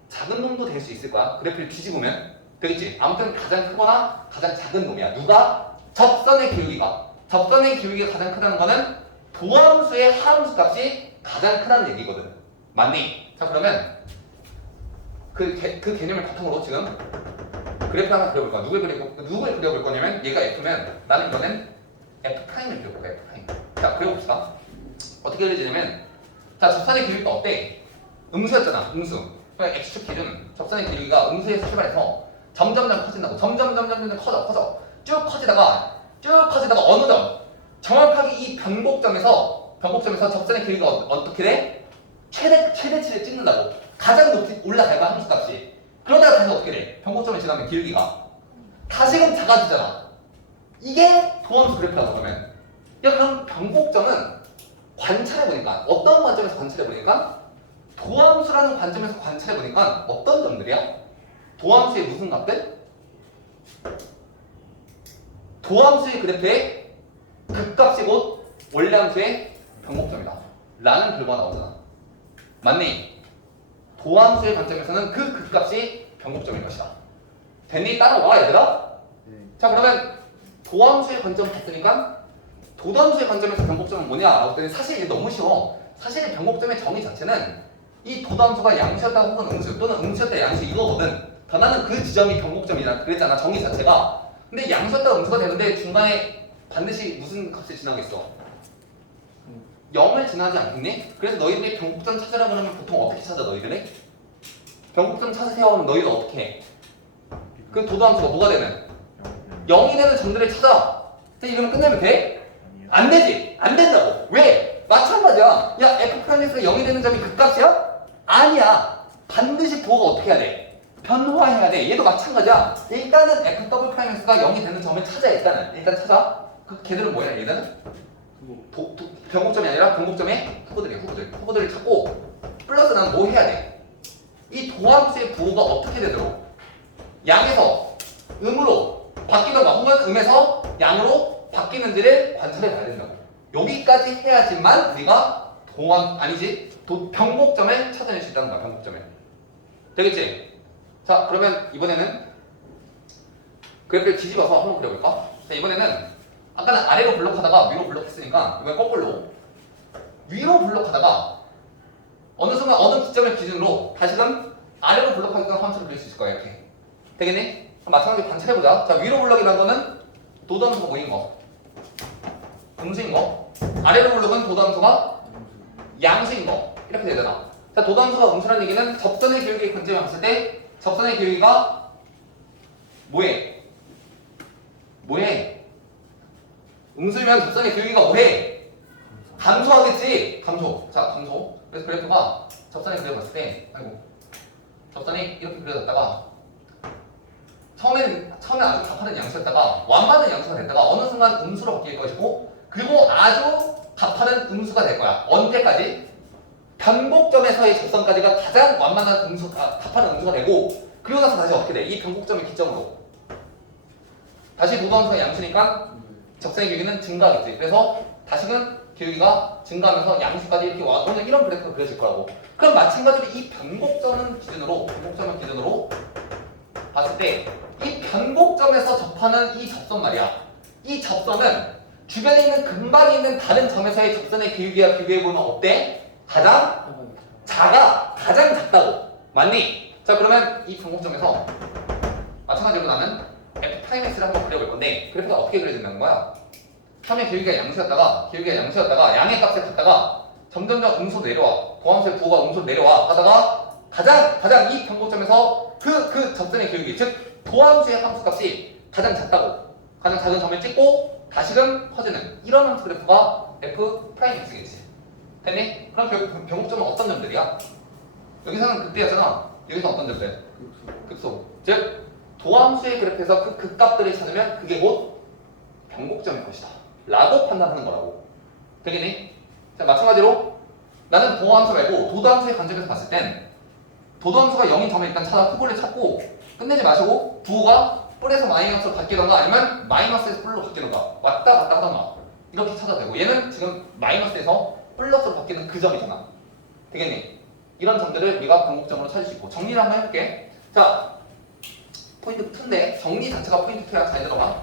작은 놈도 될 수 있을 거야. 그래프를 뒤집으면 되겠지. 아무튼 가장 크거나 가장 작은 놈이야. 누가? 접선의 기울기가 가장 크다는 거는 도함수의 하함수 값이 가장 크다는 얘기거든. 맞니? 자 그러면 그 개념을 바탕으로 지금 그래프 하나 그려볼 거야. 누굴 그려볼 거냐면 얘가 F면 나는 이거는 F'을 그려볼 거야. F'. 자 그려봅시다. 어떻게 그려지냐면 자 접선의 기울기가 어때? 음수였잖아. 음수. 그러니까 X축 기준 접선의 기울기가 음수에서 출발해서 점점 커진다고. 점점 커져. 쭉 커지다가 어느 점 정확하게 이 변곡점에서 접선의 길이가 어떻게 돼? 최대치를 찍는다고. 가장 높이 올라갈 거야 함수값이. 그러다가 다시 어떻게 돼? 변곡점을 지나면 기울기가 다시금 작아지잖아. 이게 도함수 그래프라고 그러면 야 그럼 변곡점은 관찰해보니까 어떤 관점에서 관찰해보니까 도함수라는 관점에서 관찰해보니까 어떤 점들이야? 도함수의 무슨 값들? 도함수의 그래프의 극값이 곧 원래함수의 변곡점이다 라는 결과가 나오잖아. 맞니? 도함수의 관점에서는 그 극값이 변곡점일 것이다. 됐니? 따라와 얘들아? 자 그러면 도함수의 관점 봤으니까 도함수의 관점에서 변곡점은 뭐냐? 라고 했더니 사실 이게 너무 쉬워. 사실 변곡점의 정의 자체는 이 도함수가 양수였다 혹은 음수 또는 음수였다 양수 이거거든. 변하는 그 지점이 변곡점이라 그랬잖아 정의 자체가. 근데 양수였다 음수가 되는데 중간에 반드시 무슨 값을 지나겠어? 0을 지나지 않겠니? 그래서 너희들이 변곡점 찾으라고 하면 보통 어떻게 찾아 너희들이? 변곡점 찾으세요 하면 너희들 어떻게 해? 그 도도함수가 뭐가 되는? 0이 되는 점들을 찾아. 이러면 끝내면 돼? 안 되지. 안 된다고. 왜? 마찬가지야. 야 F'에서 0이 되는 점이 극값이야? 아니야. 반드시 부호가 어떻게 해야 돼? 변화해야 돼. 얘도 마찬가지야. 일단은 F'X가 0이 되는 점을 찾아. 일단 찾아. 그 걔들은 뭐야 얘는? 변곡점이 아니라 변곡점의 후보들을 찾고 플러스 난 뭐 해야 돼? 이 도함수의 부호가 어떻게 되도록 양에서 음으로 바뀌던가 혹은 음에서 양으로 바뀌는지를 관찰해 봐야 된다고. 여기까지 해야지만 우리가 변곡점을 찾아낼 수 있다는 거야. 변곡점을. 되겠지? 자, 그러면 이번에는 그래프를 뒤집어서 한번 그려볼까? 자, 이번에는 아까는 아래로 블록하다가 위로 블록했으니까 이번엔 거꾸로 위로 블록하다가 어느 순간 어느 기점을 기준으로 다시금 아래로 블록하기가 함수를 그릴 수 있을 거야. 이렇게 되겠니? 그럼 마찬가지로 관찰해보자. 자, 위로 블록이라는 거는 도도함수가 뭐인 거? 음수인 거. 아래로 블록은 도도함수가 양수인 거. 이렇게 되잖아. 자, 도도함수가 음수라는 얘기는 접선의 기울기의 관점에 봤을 때 접선의 기울기가 뭐해? 뭐해? 음수면 접선의 기울기가 뭐해? 감소하겠지? 감소. 자, 감소. 그래서 그래프가 접선에 그려봤을 때, 아이고, 접선이 이렇게 그려졌다가 처음에는 아주 가파른 양수였다가 완만한 양수가 됐다가 어느 순간 음수로 바뀔 것이고, 그리고 아주 가파른 음수가 될 거야. 언제까지? 변곡점에서의 접선까지가 가장 완만한 가파른 음수가 되고, 그리고 나서 다시 어떻게 돼? 이 변곡점을 기점으로 다시 도도함수가 양수니까 접선의 기울기는 증가하겠지. 그래서 다시금 기울기가 증가하면서 양수까지 이렇게 와 오는 이런 그래프가 그려질 거라고. 그럼 마찬가지로 이 변곡점을 기준으로 봤을 때 이 변곡점에서 접하는 이 접선 말이야. 이 접선은 주변에 있는 근방에 있는 다른 점에서의 접선의 기울기와 비교해보면 어때? 가장 작다고. 맞니? 자, 그러면 이 변곡점에서 마찬가지로 나는 F'X를 한번 그려볼 건데 그래프가 어떻게 그려진다는 거야? 처음에 기울기가 양수였다가 양의 값을 갖다가 점점점 음수로 내려와. 도함수의 부호가 음수로 내려와 하다가 가장 이 변곡점에서 그 접선의 기울기, 즉 도함수의 함수값이 가장 작다고. 가장 작은 점을 찍고 다시금 퍼지는 이런 함수 그래프가 F'X겠지. 됐니? 그럼 변곡점은 어떤 점들이야? 여기서는 극대였잖아. 여기서 어떤 점들? 극소. 즉 도함수의 그래프에서 그 극값들을 찾으면 그게 곧 변곡점일 것이다 라고 판단하는 거라고. 되겠니? 자, 마찬가지로 나는 도함수 말고 도도함수의 관점에서 봤을 땐 도도함수가 0인 점을 일단 찾아 후보를 찾고 끝내지 마시고 부호가 뿔에서 마이너스로 바뀌던가 아니면 마이너스에서 뿔로 바뀌던가 왔다 갔다 하던가 이렇게 찾아도 되고, 얘는 지금 마이너스에서 플러스로 바뀌는 그 점이잖아. 되겠니? 이런 점들을 우리가 변곡점으로 찾을 수 있고. 정리를 한번 해볼게. 자, 포인트 2인데 정리 자체가 포인트 2야. 잘 들어봐.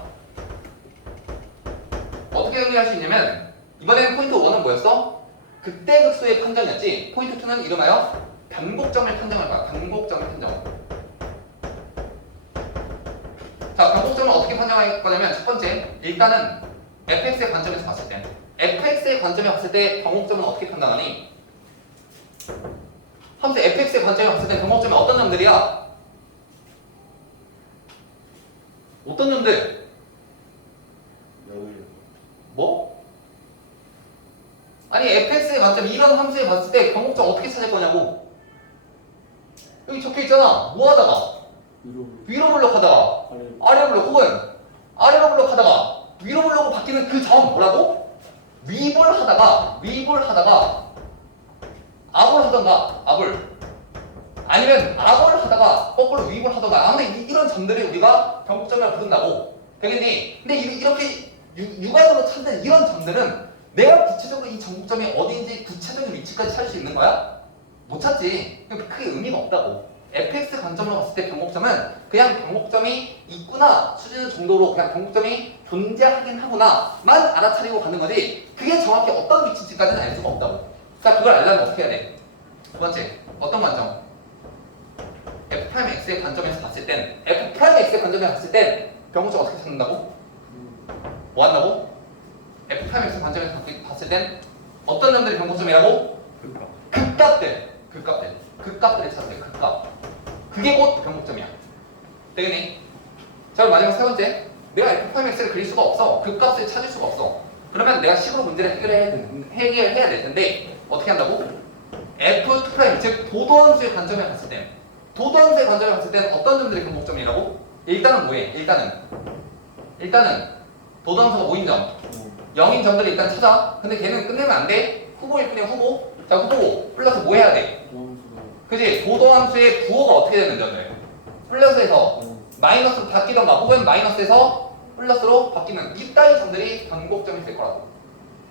어떻게 정리할 수 있냐면 이번에는 포인트 1은 뭐였어? 극대극소의 판정이었지. 포인트 2는 이름하여 변곡점을 판정할 거야. 변곡점을 판정. 자, 변곡점을 어떻게 판정할 거냐면 첫 번째, 일단은 fx의 관점에서 봤을 때 fx의 관점에 봤을 때 변곡점은 어떻게 판단하니? 함수 fx의 관점에 봤을 때 변곡점이 어떤 점들이야? 어떤 점들? 뭐? 아니 fx의 관점 이런 함수에 봤을 때 변곡점 어떻게 찾을 거냐고. 여기 적혀있잖아. 뭐 하다가? 위로 블록하다가 아래로 블록 혹은 아래로 블록하다가 위로 블록으로 바뀌는 그 점 뭐라고? 위볼하다가 아볼 하던가 아니면 아볼 하다가 거꾸로 위볼 하던가 아무튼 이런 점들을 우리가 변곡점이라고 부른다고. 되겠니? 근데 이렇게 육안으로 찾는 이런 점들은 내가 구체적으로 이 변곡점이 어디인지 구체적인 위치까지 찾을 수 있는 거야? 못 찾지. 크게 의미가 없다고. fx 관점으로 봤을 때 변곡점은 그냥 변곡점이 있구나 수준 정도로 그냥 변곡점이 존재하긴 하구나만 알아차리고 가는 거지, 그게 정확히 어떤 위치인지까지는 알 수가 없다고. 자, 그걸 알려면 어떻게 해야 돼? 두 번째, 어떤 관점? F'X의 관점에서 봤을 땐 F'X의 관점에서 봤을 땐 변곡점 어떻게 찾는다고? 뭐 한다고? F'X의 관점에서 봤을 땐 어떤 점들이 변곡점이라고? 극값들을 찾아야 돼. 극값. 그게 곧 변곡점이야. 되겠니? 자, 그럼 마지막 세 번째, 내가 F'X를 그릴 수가 없어. 극값을 찾을 수가 없어. 그러면 내가 식으로 문제를 해결해야 될 텐데 어떻게 한다고? F2', 즉 도도함수의 관점에 봤을 땐 어떤 점들이 변곡점이라고? 일단은 뭐해? 일단은 도도함수가 뭐인 점? 0인 점들을 일단 찾아. 근데 걔는 끝내면 안 돼. 후보일 뿐이야. 후보. 자, 후보 플러스 뭐 해야 돼? 그지? 도도함수의 부호가 어떻게 되는 점들? 플러스에서 마이너스로 바뀌던가 혹은 마이너스에서 플러스로 바뀌는 이따위 점들이 변곡점이 될 거라고.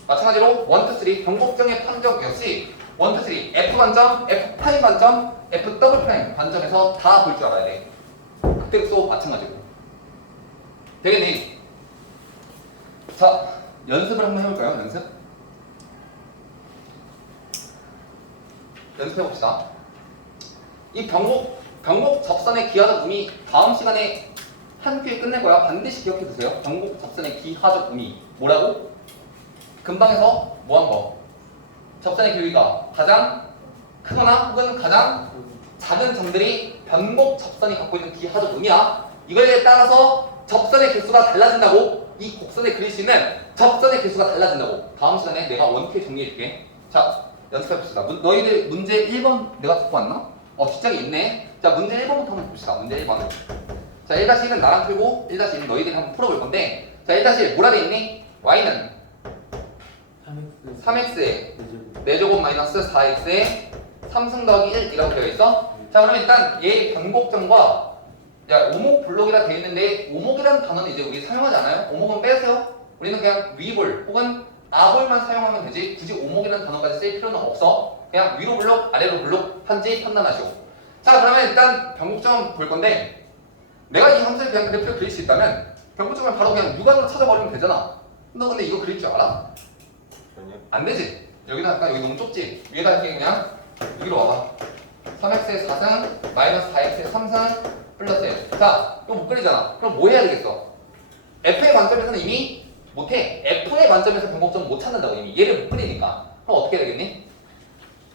마찬가지로 1, 2, 3 변곡점의 판정 역시 1, 2, 3 F 반점, F 프라임 반점, F 더블 프라임 반점에서 다 볼 줄 알아야 돼. 그때도 마찬가지고. 되겠니? 자, 연습을 한번 해볼까요? 연습해봅시다. 이 변곡 접선의 기하적 의미 다음 시간에 한 큐에 끝낼 거야. 반드시 기억해 두세요. 변곡 접선의 기하적 의미 뭐라고? 근방에서 뭐 한 거? 접선의 길이가 가장 크거나 혹은 가장 작은 점들이 변곡 접선이 갖고 있는 기하적 의미야. 이거에 따라서 접선의 개수가 달라진다고. 이 곡선에 그릴 수 있는 접선의 개수가 달라진다고. 다음 시간에 내가 원큐에 정리해줄게. 자, 연습해봅시다. 너희들 문제 1번 내가 갖고 왔나? 뒷장에 있네. 자, 문제 1번부터 한번 봅시다. 문제 1번. 자, 1-1은 나랑 풀고 1-1은 너희들이 한번 풀어볼 건데, 자, 1-1 뭐라 돼 있니? y는 3x에 4제곱 마이너스 4x에 3승 더하기 1이라고 되어 있어. 자, 그러면 일단 얘 변곡점과 오목 블록이라 되어 있는데, 오목이라는 단어는 이제 우리 사용하지 않아요. 오목은 빼세요. 우리는 그냥 위볼 혹은 아볼만 사용하면 되지. 굳이 오목이라는 단어까지 쓸 필요는 없어. 그냥 위로 블록, 아래로 블록 한지 판단하시고. 자, 그러면 일단 변곡점 볼 건데, 내가 이 함수를 그냥 그래프를 그릴 수 있다면 변곡점을 바로 그냥 육안으로 찾아버리면 되잖아. 너 근데 이거 그릴 줄 알아? 안 되지. 여기다 할까? 여기 너무 좁지? 위에다 할게. 그냥 여기로 와봐. 3x의 4승 마이너스 4x의 3승 플러스 1. 자, 이거 못 그리잖아. 그럼 뭐 해야 되겠어? f의 관점에서는 이미 못해. f의 관점에서 변곡점을 못 찾는다고. 이미 얘를 못 그리니까. 그럼 어떻게 되겠니?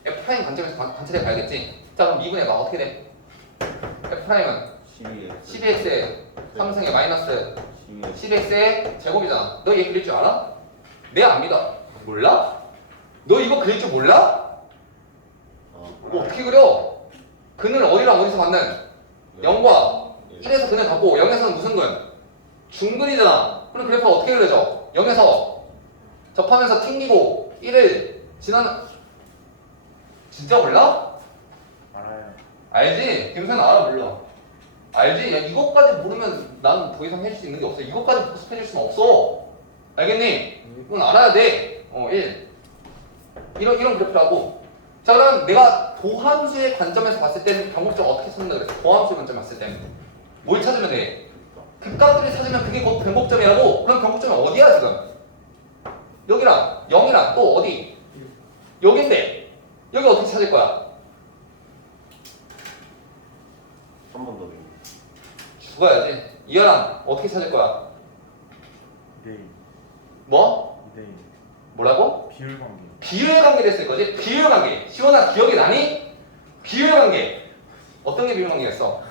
f' 관점에서 관찰해 봐야겠지. 자, 그럼 미분해봐. 어떻게 돼? f'은 12x의 3승의 마이너스 12x의 제곱이잖아. 너 얘 그릴 줄 알아? 내가 안 믿어. 몰라? 너 이거 그릴 줄 몰라? 어떻게 그려? 근을 어디랑 어디서 받는? 0과 1에서 근을 갖고 0에서는 무슨 근? 중근이잖아. 그럼 그래프가 어떻게 그려져? 0에서 접하면서 튕기고 1을 지나는. 진짜 몰라? 알아요. 알지? 김수현 알아 몰라? 알지? 야, 이것까지 모르면 난 더 이상 해줄 수 있는 게 없어. 이것까지 복습해줄 수는 없어. 알겠니? 이건 알아야 돼. 1. 이런 그래프라고. 자, 그럼 내가 도함수의 관점에서 봤을 때는 변곡점 어떻게 찾는다 그랬어? 도함수의 관점 봤을 때는 뭘 찾으면 돼? 극값들을 찾으면 그게 곧 변곡점이라고. 그럼 변곡점이 어디야 지금? 여기랑 0이랑 또 어디? 여긴데 여기 어떻게 찾을 거야? 한 번 더. 죽어야지. 이하랑 어떻게 찾을 거야? 2대1. 뭐? 2대1. 뭐라고? 비율 관계. 비율 관계를 쓸 거지? 비율 관계. 시원아 기억이 나니? 비율 관계. 어떤 게 비율 관계였어?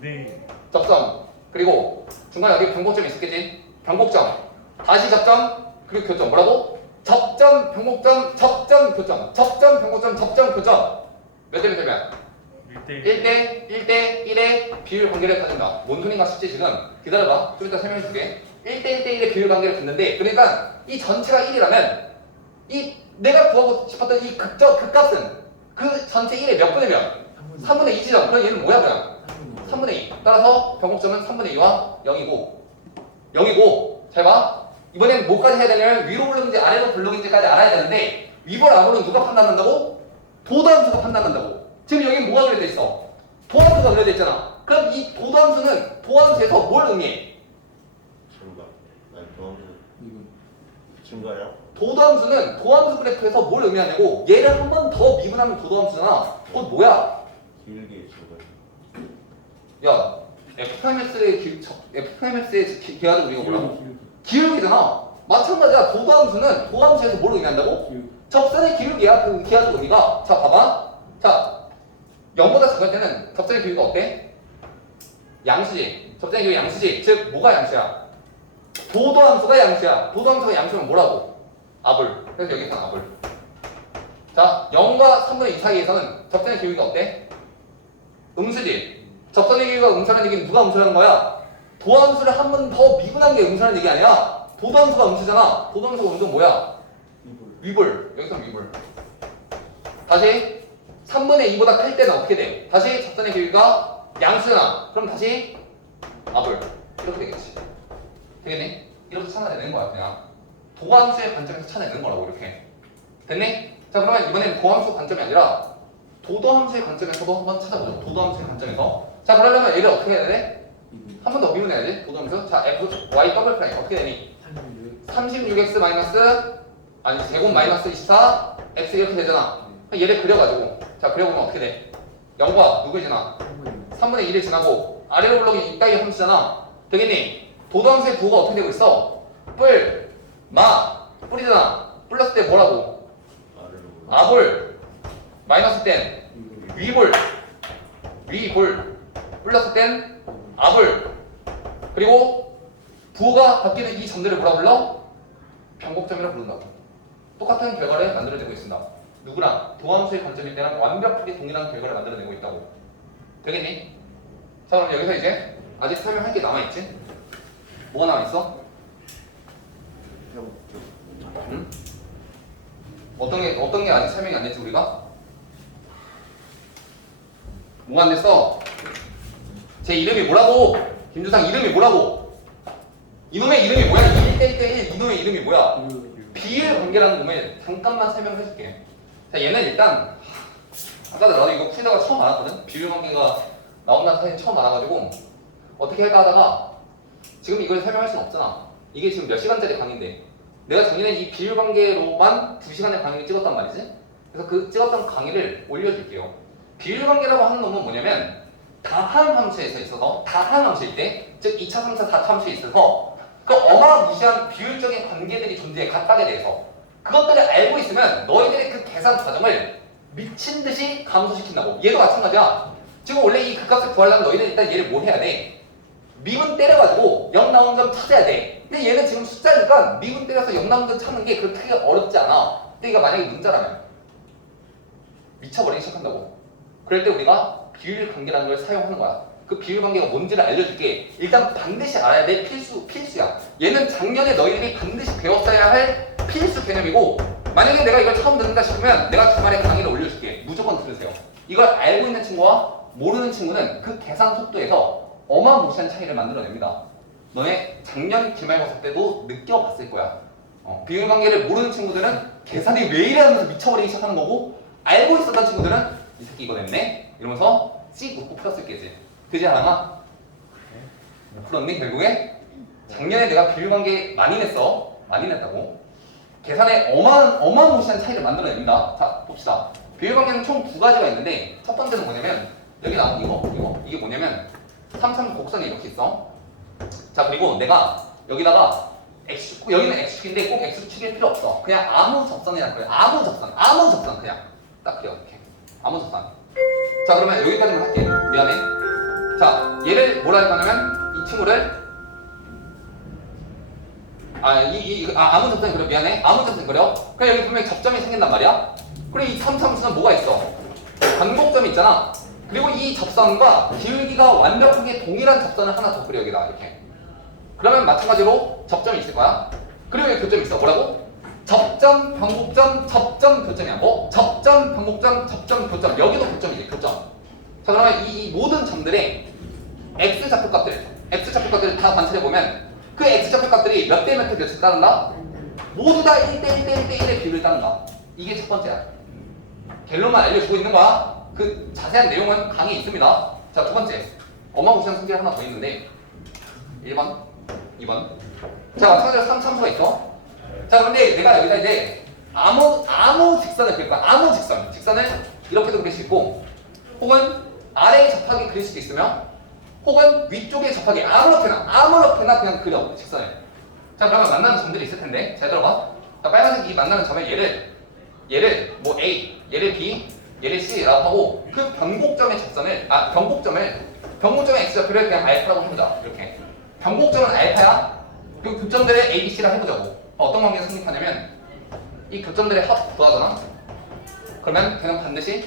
2대1. 접점. 그리고 중간에 여기 변곡점이 있었겠지? 변곡점. 다시 접점. 그리고 교점. 뭐라고? 접점, 변곡점, 접점, 교점. 접점, 변곡점, 접점, 교점. 몇 대 몇 대면? 1대1. 1대 1의 비율 관계를 가진다. 뭔 소린가 싶지 지금? 기다려봐. 좀 이따 설명해 줄게. 1대 1의 비율 관계를 갖는데, 그러니까 이 전체가 1이라면 이 내가 구하고 싶었던 이 극값은 그 전체 1의 몇 분의 몇? 3분의 2지점. 그럼 얘는 뭐야 그냥? 3분의 2. 따라서 변곡점은 3분의 2와 0이고 잘 봐. 이번엔 뭐까지 해야 되냐면 위로 블록인지 아래로 블록인지까지 알아야 되는데, 위볼 아볼은 누가 판단한다고? 도도함수가 판단한다고. 지금 여기 뭐가 그려져 있어? 도함수가 그려져 있잖아. 그럼 이 도함수는 도함수에서 뭘 의미해? 증가. 아니 도함수. 증가야? 도도함수는 도함수 그래프에서 뭘 의미하냐고. 얘를 한 번 더 미분하면 도도함수잖아. 그건 뭐야? 길게 증가. 야, F'X의 기하적 우리가 뭐라고? 기울기잖아. 마찬가지야. 도도함수는 도함수에서 뭘 의미한다고? 접선의 기울기야. 그 기하적 의미가. 자, 봐봐. 자, 0보다 작을 때는 접선의 기울기가 어때? 양수지. 접선의 기울기 양수지. 즉 뭐가 양수야? 도도함수가 양수야. 도도함수가 양수면 뭐라고? 아볼. 그래서 여기서 아볼. 자, 0과 3분의 2 사이에서는 접선의 기울기가 어때? 음수지. 접선의 기울기가 음수라는 얘기는 누가 음수라는 거야? 도함수를 한 번 더 미분한 게 음수라는 얘기 아니야. 도도함수가 음수잖아. 도도함수가 음수는 뭐야? 위볼. 여기서 위볼. 다시 3분의 2보다 클 때는 어떻게 돼? 다시 접선의 기울기가 양수잖아. 그럼 다시 아볼. 이렇게 되겠지. 되겠니? 이렇게 찾아내는 거야 그냥. 도함수의 관점에서 찾아내는 거라고 이렇게. 됐니? 자 그러면 이번엔 도함수 관점이 아니라 도도함수의 관점에서도 한번 찾아보죠. 도도함수의 관점에서. 자 그러려면 얘를 어떻게 해야 돼? 한 번 더 미분해야지. 도도함수. 자 f y 더블 프라임 어떻게 되니? 36x 마이너스 아니 제곱 마이너스 24 x 이렇게 되잖아. 얘를 그려가지고 자 그려보면 어떻게 돼? 0과 누구 지나? 3분의 1이 지나고 아래로 올라오기 이따위 함수잖아. 되겠니? 도도함수의 부호가 어떻게 되고 있어? 뿔, 마, 뿔이잖아. 뿔렀을 때 뭐라고? 아볼 마이너스 땐 위볼 위볼 뿔렀을 땐 아볼 그리고 부호가 바뀌는 이 점들을 뭐라 불러? 변곡점이라고 부른다고. 똑같은 결과를 만들어내고 있습니다. 누구랑? 도함수의 관점일 때랑 완벽하게 동일한 결과를 만들어내고 있다고. 되겠니? 자 그럼 여기서 이제 아직 설명할 게 남아있지? 뭐가 남아있어? 응? 어떤 게 아직 설명이 안 됐지 우리가? 뭐가 안 됐어? 제 이름이 뭐라고? 김주상 이름이 뭐라고? 이놈의 이름이 뭐야? 1대1 이놈의 이름이 뭐야? 비율 관계라는 놈을 잠깐만 설명해 줄게. 자 얘는 일단 아까 나도 이거 풀다가 처음 알았거든? 비율 관계가 나온다는 사실 처음 알아가지고 어떻게 할까 하다가 지금 이걸 설명할 수는 없잖아. 이게 지금 몇 시간짜리 강의인데 내가 작년에 이 비율 관계로만 2시간의 강의를 찍었단 말이지. 그래서 그 찍었던 강의를 올려줄게요. 비율 관계라고 하는 놈은 뭐냐면 다한 함수에서 있어서 다한 함수일 때, 즉 2차, 3차, 4차 함수에 있어서 그 어마무시한 비율적인 관계들이 존재해 각각에 대해서 그것들을 알고 있으면 너희들의 그 계산 과정을 미친 듯이 감소시킨다고. 얘도 마찬가지야. 지금 원래 이 극값을 구하려면 너희는 일단 얘를 뭐 해야 돼? 미분 때려가지고 0 나오는 점 찾아야 돼. 근데 얘는 지금 숫자니까 미분 때려서 0 나오는 점 찾는 게 그렇게 크게 어렵지 않아. 근데 이거 만약에 문자라면 미쳐버리기 시작한다고. 그럴 때 우리가 비율 관계라는 걸 사용하는 거야. 그 비율 관계가 뭔지를 알려줄게. 일단 반드시 알아야 돼. 필수야. 얘는 작년에 너희들이 반드시 배웠어야 할 필수 개념이고, 만약에 내가 이걸 처음 듣는다 싶으면 내가 주말에 강의를 올려줄게. 무조건 들으세요. 이걸 알고 있는 친구와 모르는 친구는 그 계산 속도에서 어마무시한 차이를 만들어냅니다. 너네 작년 기말고사 때도 느껴봤을 거야. 비율 관계를 모르는 친구들은 계산이 왜 이래 하면서 미쳐버리기 시작하는 거고, 알고 있었던 친구들은 이 새끼 이거 냈네? 이러면서 씩 웃고 풀었을 게지. 그지 않아? 풀었니 결국에? 작년에 내가 비율 관계 많이 냈어. 많이 냈다고. 계산에 어마무시한 차이를 만들어냅니다. 자 봅시다. 비율 관계는 총 두 가지가 있는데 첫 번째는 뭐냐면 여기 나온 이게 뭐냐면 3, 곡선이 이렇게 있어. 자 그리고 내가 여기다가 x축, 여기는 x축인데 꼭 x축일 필요 없어. 그냥 아무 접선이라 그래. 아무 접선 그냥 딱 그려. 이렇게 아무 접선. 자 그러면 여기까지만 할게. 미안해. 자 얘를 뭐라 할 거냐면 이 친구를 아무 접선이 그려. 미안해. 아무 접선이 그려. 그냥 여기 분명히 접점이 생긴단 말이야. 그리고 이 3함수는 뭐가 있어? 반복점이 있잖아. 그리고 이 접선과 기울기가 완벽하게 동일한 접선을 하나 더 그려. 여기다 이렇게. 그러면 마찬가지로 접점이 있을 거야. 그리고 여기 교점이 있어. 뭐라고? 접점, 변곡점, 접점, 교점이야. 뭐? 접점, 변곡점, 접점, 교점. 여기도 교점이지. 교점. 자 그러면 이 모든 점들의 x좌표값들을 다 관찰해보면 그 x좌표값들이 몇 대 몇의 몇을 따른다? 모두 다 1대 1대 1대 1의 비율을 따른다. 이게 첫 번째야. 결론만 알려주고 있는 거야. 그 자세한 내용은 강의에 있습니다. 자 두 번째, 어마무시한 성질 하나 더 있는데 1번, 2번. 자 마찬가지로 3참수가 있어. 자 근데 내가 여기다 이제 아무 직선을 그릴 거야. 아무 직선을 이렇게도 그릴 수 있고, 혹은 아래에 접하게 그릴 수도 있으며, 혹은 위쪽에 접하게 아무렇게나 그냥 그려 직선을. 자 그러면 만나는 점들이 있을 텐데 잘 들어봐. 자 빨간색 이 만나는 점에 얘를 뭐 A, 얘를 B, 얘를 C라고 하고, 그 변곡점의 접선을 변곡점의 x좌표를 그냥 알파라고 해보자. 이렇게 변곡점은 알파야. 그리고 교점들의 A, B, C라 해보자고. 어떤 관계가 성립하냐면 이 교점들의 합 구하잖아. 그러면 그냥 반드시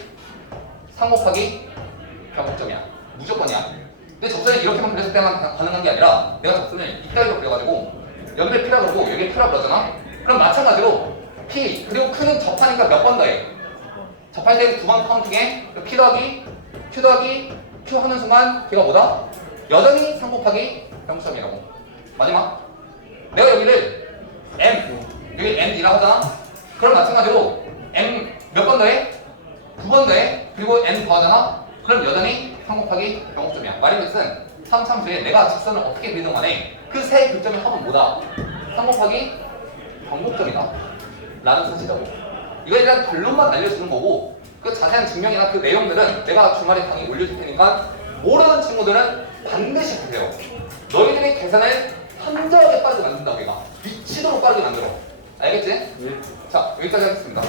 3 곱하기 변곡점이야. 무조건이야. 근데 접선을 이렇게만 그렸을 때만 가능한 게 아니라 내가 접선을 이따위로 그려가지고 여기를 P라 그러고 여기를 Q라 그러잖아. 그럼 마찬가지로 P 그리고 Q는 접하니까 몇 번 더해? 접할 때는 2번 카운트게 P 더하기 Q 더하기 Q 하는 순간 걔가 뭐다? 여전히 3 곱하기 0점이라고. 마지막 내가 여기를 M 여기 n2라 하잖아. 그럼 마찬가지로 n 몇 번 더해? 9번 더해. 그리고 n 더하잖아. 그럼 여전히 3 곱하기 0점이야. 말인즉슨 3참수에 내가 직선을 어떻게 그리든 간에 그 세 교점의 합은 뭐다? 3 곱하기 0점이다 라는 사실이라고. 이거에 대한 결론만 알려주는 거고 그 자세한 증명이나 그 내용들은 내가 주말에 강의 올려줄 테니까 모르는 친구들은 반드시 보세요. 너희들의 계산을 현저하게 빠르게 만든다고 얘가. 미치도록 빠르게 만들어. 알겠지? 자, 여기까지 하겠습니다.